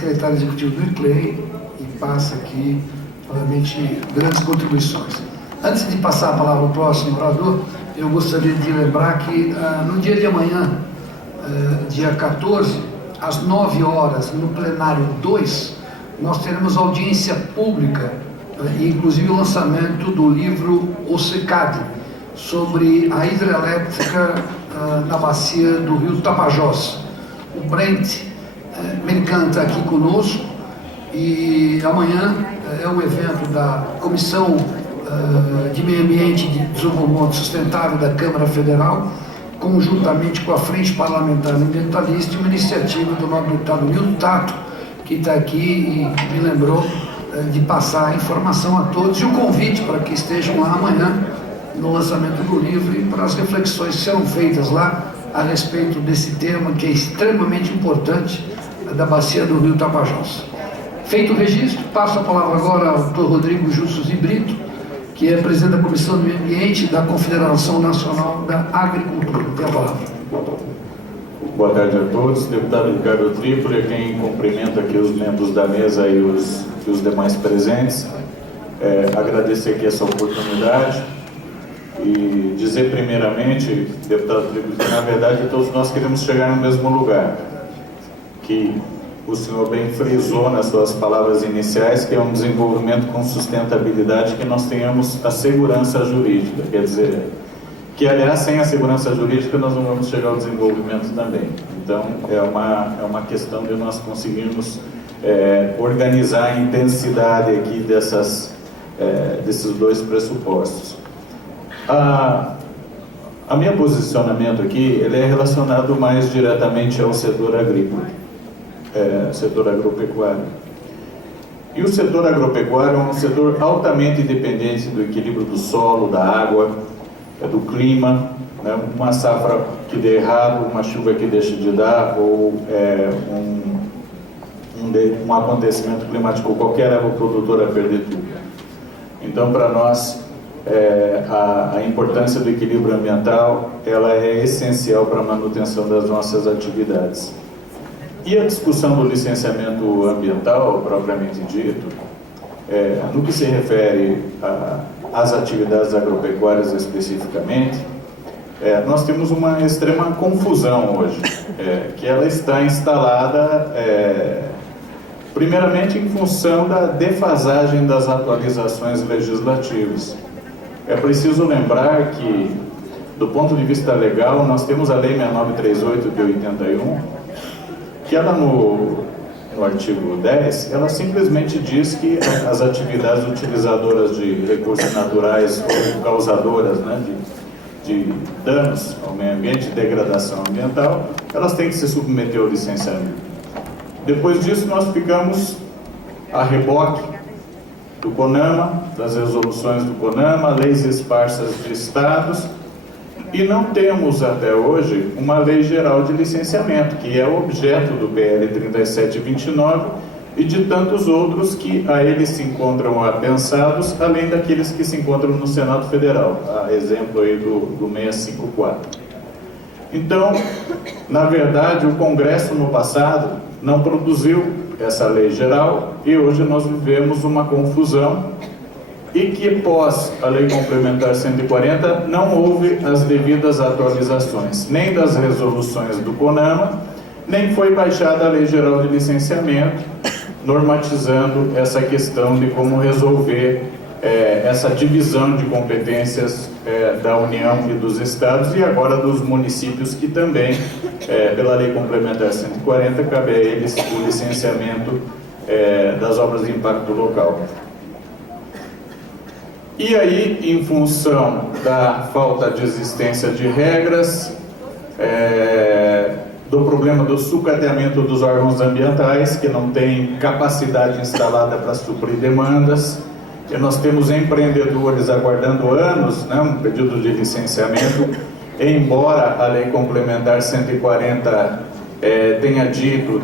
secretário executivo do ICLEI, e passa aqui, obviamente, grandes contribuições. Antes de passar a palavra ao próximo orador, eu gostaria de lembrar que no dia de amanhã, dia 14, às 9 horas, no plenário 2, nós teremos audiência pública, inclusive o lançamento do livro O SECAD, sobre a hidrelétrica na bacia do rio Tapajós. O Brent americano está aqui conosco, e amanhã é um evento da Comissão de Meio Ambiente e de Desenvolvimento Sustentável da Câmara Federal, conjuntamente com a Frente Parlamentar Ambientalista, e uma iniciativa do nobre deputado Nilton Tato, que está aqui e me lembrou de passar a informação a todos, e o convite para que estejam lá amanhã no lançamento do livro e para as reflexões que serão feitas lá a respeito desse tema que é extremamente importante, da bacia do rio Tapajós. Feito o registro, passo a palavra agora ao Dr. Rodrigo Justus de Brito, que é presidente da Comissão do Meio Ambiente da Confederação Nacional da Agricultura. Tem a palavra. Boa tarde a todos. Deputado Ricardo Trípoli, quem cumprimenta aqui os membros da mesa e os demais presentes. Agradecer aqui essa oportunidade e dizer primeiramente, deputado Trípoli, que na verdade todos nós queremos chegar no mesmo lugar, que o senhor bem frisou nas suas palavras iniciais, que é um desenvolvimento com sustentabilidade, que nós tenhamos a segurança jurídica, quer dizer, que aliás sem a segurança jurídica nós não vamos chegar ao desenvolvimento também. Então é uma questão de nós conseguirmos organizar a intensidade aqui desses dois pressupostos. A meu posicionamento aqui ele é relacionado mais diretamente ao setor agrícola, setor agropecuário. E o setor agropecuário é um setor altamente dependente do equilíbrio do solo, da água, do clima, né? Uma safra que dê errado, uma chuva que deixe de dar, ou um acontecimento climático qualquer leva o produtor a perder tudo. Então, para nós, a importância do equilíbrio ambiental ela é essencial para a manutenção das nossas atividades. E a discussão do licenciamento ambiental, propriamente dito, no que se refere às atividades agropecuárias especificamente, nós temos uma extrema confusão hoje, que ela está instalada primeiramente em função da defasagem das atualizações legislativas. É preciso lembrar que, do ponto de vista legal, nós temos a Lei 6938 de 81, que ela no artigo 10, ela simplesmente diz que as atividades utilizadoras de recursos naturais ou causadoras, né, de danos ao meio ambiente, degradação ambiental, elas têm que se submeter ao licenciamento. Depois disso, nós ficamos a reboque do CONAMA, das resoluções do CONAMA, leis esparsas de estados, e não temos até hoje uma lei geral de licenciamento, que é o objeto do PL 3729 e de tantos outros que a eles se encontram apensados, além daqueles que se encontram no Senado Federal, a exemplo aí do 654. Então, na verdade, o Congresso no passado não produziu essa lei geral e hoje nós vivemos uma confusão e que, pós a Lei Complementar 140, não houve as devidas atualizações, nem das resoluções do CONAMA, nem foi baixada a Lei Geral de Licenciamento, normatizando essa questão de como resolver essa divisão de competências da União e dos Estados e agora dos municípios, que também, pela Lei Complementar 140, cabe a eles o licenciamento das obras de impacto local. E aí, em função da falta de existência de regras, do problema do sucateamento dos órgãos ambientais, que não tem capacidade instalada para suprir demandas, e nós temos empreendedores aguardando anos, né, um pedido de licenciamento, embora a Lei Complementar 140 tenha dito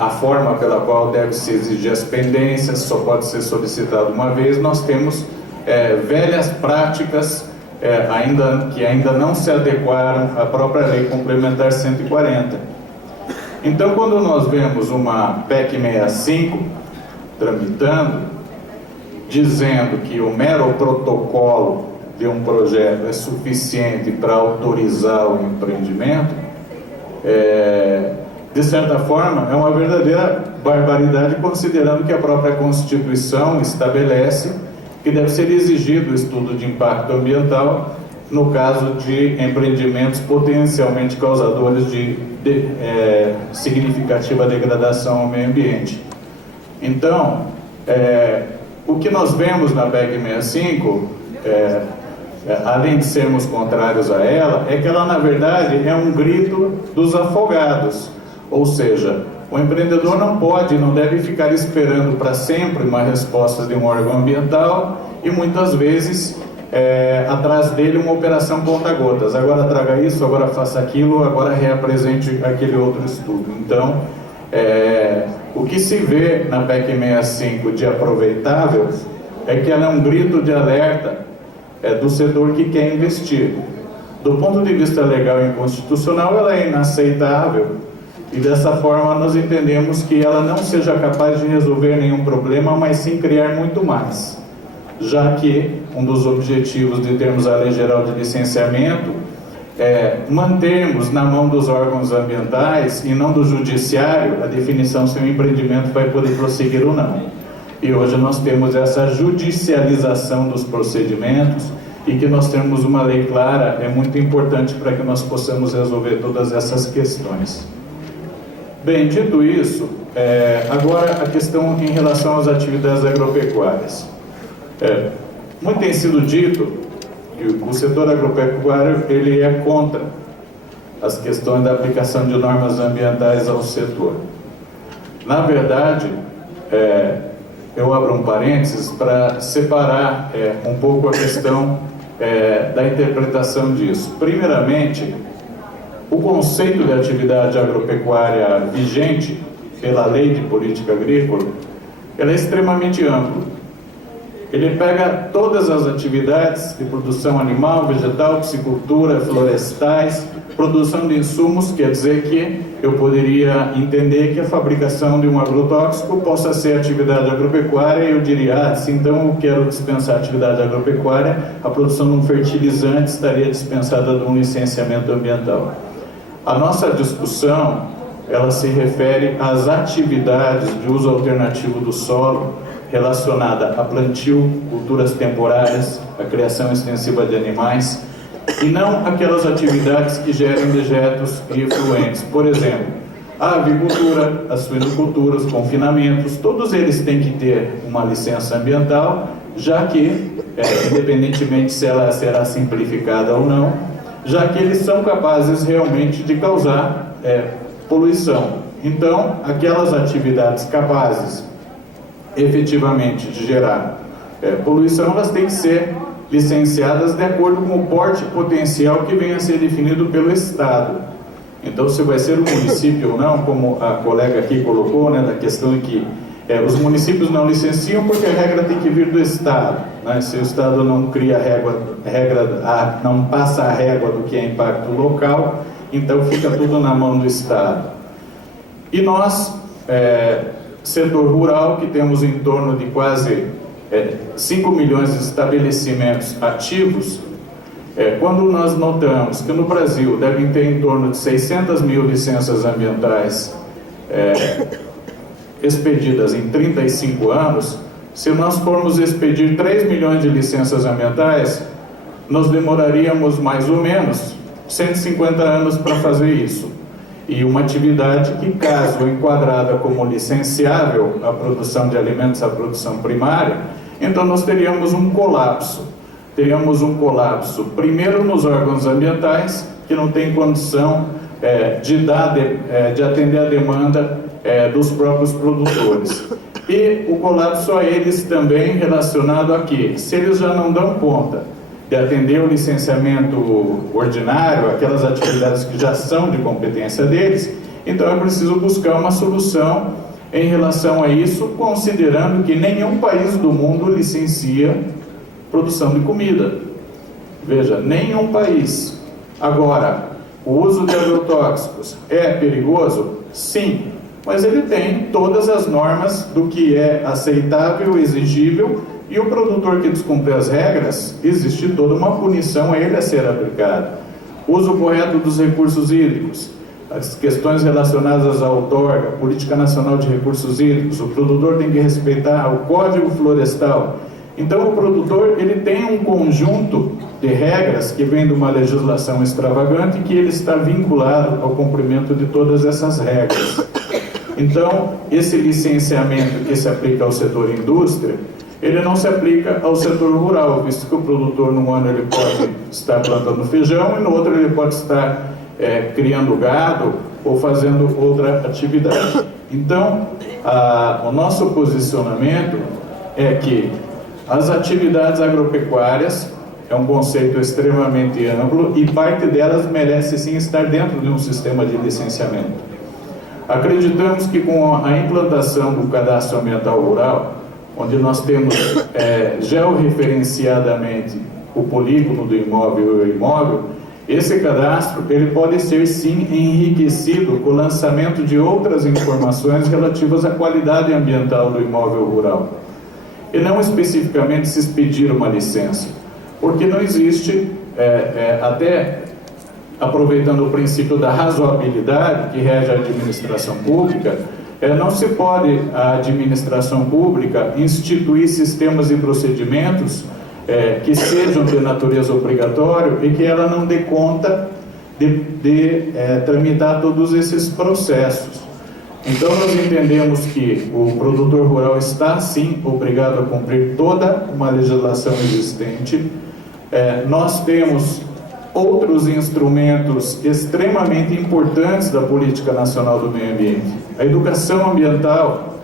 a forma pela qual deve-se exigir as pendências, só pode ser solicitado uma vez, nós temos velhas práticas que ainda não se adequaram à própria Lei Complementar 140. Então, quando nós vemos uma PEC 65 tramitando, dizendo que o mero protocolo de um projeto é suficiente para autorizar o empreendimento, de certa forma, é uma verdadeira barbaridade, considerando que a própria Constituição estabelece que deve ser exigido o estudo de impacto ambiental no caso de empreendimentos potencialmente causadores de significativa degradação ao meio ambiente. Então, o que nós vemos na PEC 65, além de sermos contrários a ela, é que ela, na verdade, é um grito dos afogados. Ou seja, o empreendedor não pode, não deve ficar esperando para sempre uma resposta de um órgão ambiental e muitas vezes atrás dele uma operação conta-gotas. Agora traga isso, agora faça aquilo, agora reapresente aquele outro estudo. Então, o que se vê na PEC 65 de aproveitável é que ela é um grito de alerta do setor que quer investir. Do ponto de vista legal e constitucional, ela é inaceitável. E dessa forma nós entendemos que ela não seja capaz de resolver nenhum problema, mas sim criar muito mais. Já que um dos objetivos de termos a Lei Geral de Licenciamento é mantermos na mão dos órgãos ambientais e não do judiciário a definição se o empreendimento vai poder prosseguir ou não. E hoje nós temos essa judicialização dos procedimentos e que nós temos uma lei clara é muito importante para que nós possamos resolver todas essas questões. Bem, dito isso, agora a questão em relação às atividades agropecuárias. Muito tem sido dito que o setor agropecuário ele é contra as questões da aplicação de normas ambientais ao setor. Na verdade, eu abro um parênteses para separar um pouco a questão da interpretação disso. Primeiramente, o conceito de atividade agropecuária vigente pela Lei de Política Agrícola, ele é extremamente amplo. Ele pega todas as atividades de produção animal, vegetal, piscicultura, florestais, produção de insumos, quer dizer que eu poderia entender que a fabricação de um agrotóxico possa ser atividade agropecuária, e eu diria, se então eu quero dispensar a atividade agropecuária, a produção de um fertilizante estaria dispensada de um licenciamento ambiental. A nossa discussão, ela se refere às atividades de uso alternativo do solo relacionada a plantio, culturas temporárias, a criação extensiva de animais, e não aquelas atividades que gerem dejetos e efluentes. Por exemplo, a avicultura, a suinocultura, os confinamentos, todos eles têm que ter uma licença ambiental, já que, independentemente se ela será simplificada ou não, já que eles são capazes realmente de causar poluição. Então, aquelas atividades capazes efetivamente de gerar poluição, elas têm que ser licenciadas de acordo com o porte potencial que venha a ser definido pelo Estado. Então, se vai ser um município ou não, como a colega aqui colocou, da questão de que os municípios não licenciam porque a regra tem que vir do Estado, Se o Estado não cria não passa a régua do que é impacto local, então fica tudo na mão do Estado. E nós, setor rural, que temos em torno de quase 5 milhões de estabelecimentos ativos, quando nós notamos que no Brasil devem ter em torno de 600 mil licenças ambientais expedidas em 35 anos, se nós formos expedir 3 milhões de licenças ambientais, nós demoraríamos mais ou menos 150 anos para fazer isso. E uma atividade que, caso enquadrada como licenciável a produção de alimentos, a produção primária, então nós teríamos um colapso. Teríamos um colapso, primeiro nos órgãos ambientais, que não tem condição de atender a demanda dos próprios produtores. E o colapso a eles também relacionado a que, se eles já não dão conta de atender o licenciamento ordinário, aquelas atividades que já são de competência deles, então é preciso buscar uma solução em relação a isso, considerando que nenhum país do mundo licencia produção de comida. Veja, nenhum país. Agora, o uso de agrotóxicos é perigoso? Sim, mas ele tem todas as normas do que é aceitável, exigível, e o produtor que descumprir as regras, existe toda uma punição a ele a ser aplicada. Uso correto dos recursos hídricos, as questões relacionadas à outorga, Política Nacional de Recursos Hídricos, o produtor tem que respeitar o Código Florestal. Então o produtor ele tem um conjunto de regras que vem de uma legislação extravagante que ele está vinculado ao cumprimento de todas essas regras. Então esse licenciamento que se aplica ao setor indústria, ele não se aplica ao setor rural, visto que o produtor num ano ele pode estar plantando feijão e no outro ele pode estar criando gado ou fazendo outra atividade. Então o nosso posicionamento é que as atividades agropecuárias é um conceito extremamente amplo e parte delas merece sim estar dentro de um sistema de licenciamento. Acreditamos que com a implantação do cadastro ambiental rural, onde nós temos georreferenciadamente o polígono do imóvel e o imóvel, esse cadastro ele pode ser sim enriquecido com o lançamento de outras informações relativas à qualidade ambiental do imóvel rural. E não especificamente se expedir uma licença, porque não existe, até aproveitando o princípio da razoabilidade que rege a administração pública, não se pode a administração pública instituir sistemas e procedimentos que sejam de natureza obrigatória e que ela não dê conta de tramitar todos esses processos. Então nós entendemos que o produtor rural está sim obrigado a cumprir toda uma legislação existente. Nós temos outros instrumentos extremamente importantes da Política Nacional do Meio Ambiente. A educação ambiental,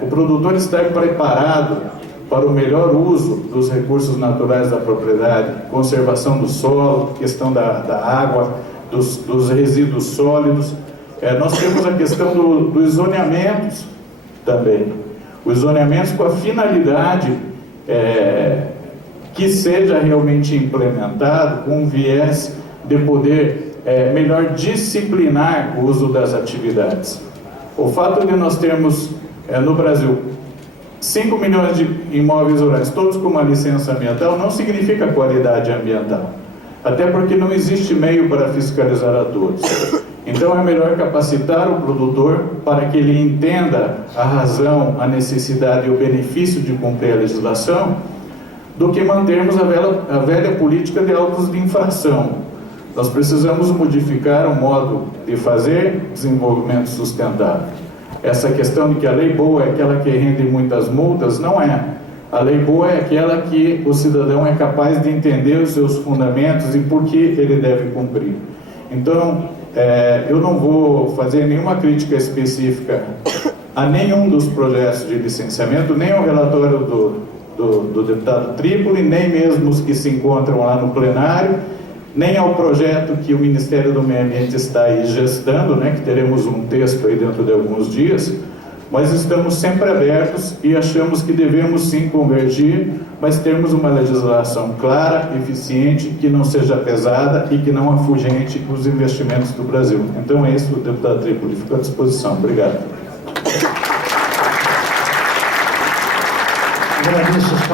o produtor estar preparado para o melhor uso dos recursos naturais da propriedade, conservação do solo, questão da água, dos resíduos sólidos. Nós temos a questão dos zoneamentos também. Os zoneamentos com a finalidade que seja realmente implementado com um viés de poder melhor disciplinar o uso das atividades. O fato de nós termos no Brasil 5 milhões de imóveis rurais, todos com uma licença ambiental, não significa qualidade ambiental. Até porque não existe meio para fiscalizar a todos. Então é melhor capacitar o produtor para que ele entenda a razão, a necessidade e o benefício de cumprir a legislação, do que mantermos a velha política de autos de infração. Nós precisamos modificar o modo de fazer desenvolvimento sustentável. Essa questão de que a lei boa é aquela que rende muitas multas, não é. A lei boa é aquela que o cidadão é capaz de entender os seus fundamentos e por que ele deve cumprir. Então, eu não vou fazer nenhuma crítica específica a nenhum dos projetos de licenciamento, nem ao relatório do deputado Trípoli, nem mesmo os que se encontram lá no plenário, nem ao projeto que o Ministério do Meio Ambiente está aí gestando, que teremos um texto aí dentro de alguns dias, mas estamos sempre abertos e achamos que devemos sim convergir, mas termos uma legislação clara, eficiente, que não seja pesada e que não afugente os investimentos do Brasil. Então é isso, deputado Trípoli, fico à disposição. Obrigado. Agradeço as palavras.